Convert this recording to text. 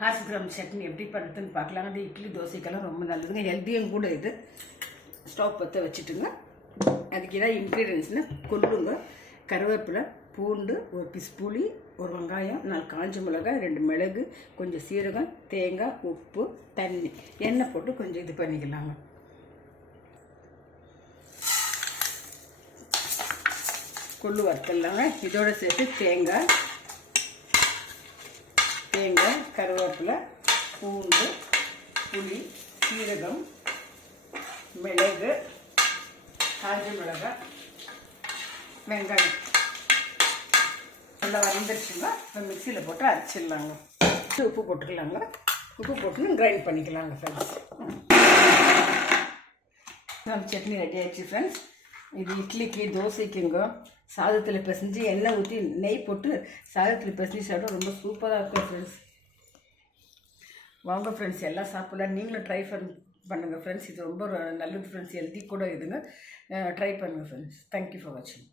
காசிபுரம் சட்னி எப்படி பண்ணுறதுன்னு பார்க்கலாம். அது இட்லி தோசைக்கெல்லாம் ரொம்ப நல்லதுங்க, ஹெல்த்தியும் கூட. இது ஸ்டவ் பற்ற வச்சுட்டுங்க. அதுக்கு ஏதாவது இன்க்ரீடியன்ஸ்னு கொள்ளுங்க. கருவேப்பிலை, பூண்டு, ஒரு பீஸ் புளி, ஒரு வெங்காயம், 4 காஞ்ச மிளகாய், 2 மிளகு, கொஞ்சம் சீரகம், தேங்காய், உப்பு, தண்ணி, எண்ணெய் போட்டு கொஞ்சம் இது பண்ணிக்கலாங்க. கொள்ளு வறுத்தலாங்க. இதோடு சேர்த்து தேங்காய், கருவேப்பிலை, பூண்டு, புளி, சீரகம், மிளகு, காஞ்ச மிளகாய், வெங்காயம் நல்லா வதந்துருச்சுங்க. மிக்சியில் போட்டு அரைச்சிடலாங்க. உப்பு போட்டுக்கலாங்க. உப்பு போட்டு கிரைண்ட் பண்ணிக்கலாங்க ஃப்ரெண்ட்ஸ். நம்ம சட்னி ரெடி ஆகிடுச்சு ஃப்ரெண்ட்ஸ். இது இட்லிக்கு தோசைக்குங்க சாதத்தில் பிசைஞ்சு எண்ணெய் ஊற்றி நெய் போட்டு சாதத்தில் பிசைஞ்சு சாப்பிட்டா ரொம்ப சூப்பராக இருக்கும் ஃப்ரெண்ட்ஸ். வாங்க ஃப்ரெண்ட்ஸ், எல்லாம் சாப்பிடலாம். நீங்களும் ட்ரை பண்ணுங்கள் ஃப்ரெண்ட்ஸ். இது ரொம்ப நல்லது ஃப்ரெண்ட்ஸ், ஹெல்த்தி கூட இதுங்க. ட்ரை பண்ணுங்கள் ஃப்ரெண்ட்ஸ். தேங்க்யூ ஃபார் வாட்சிங்.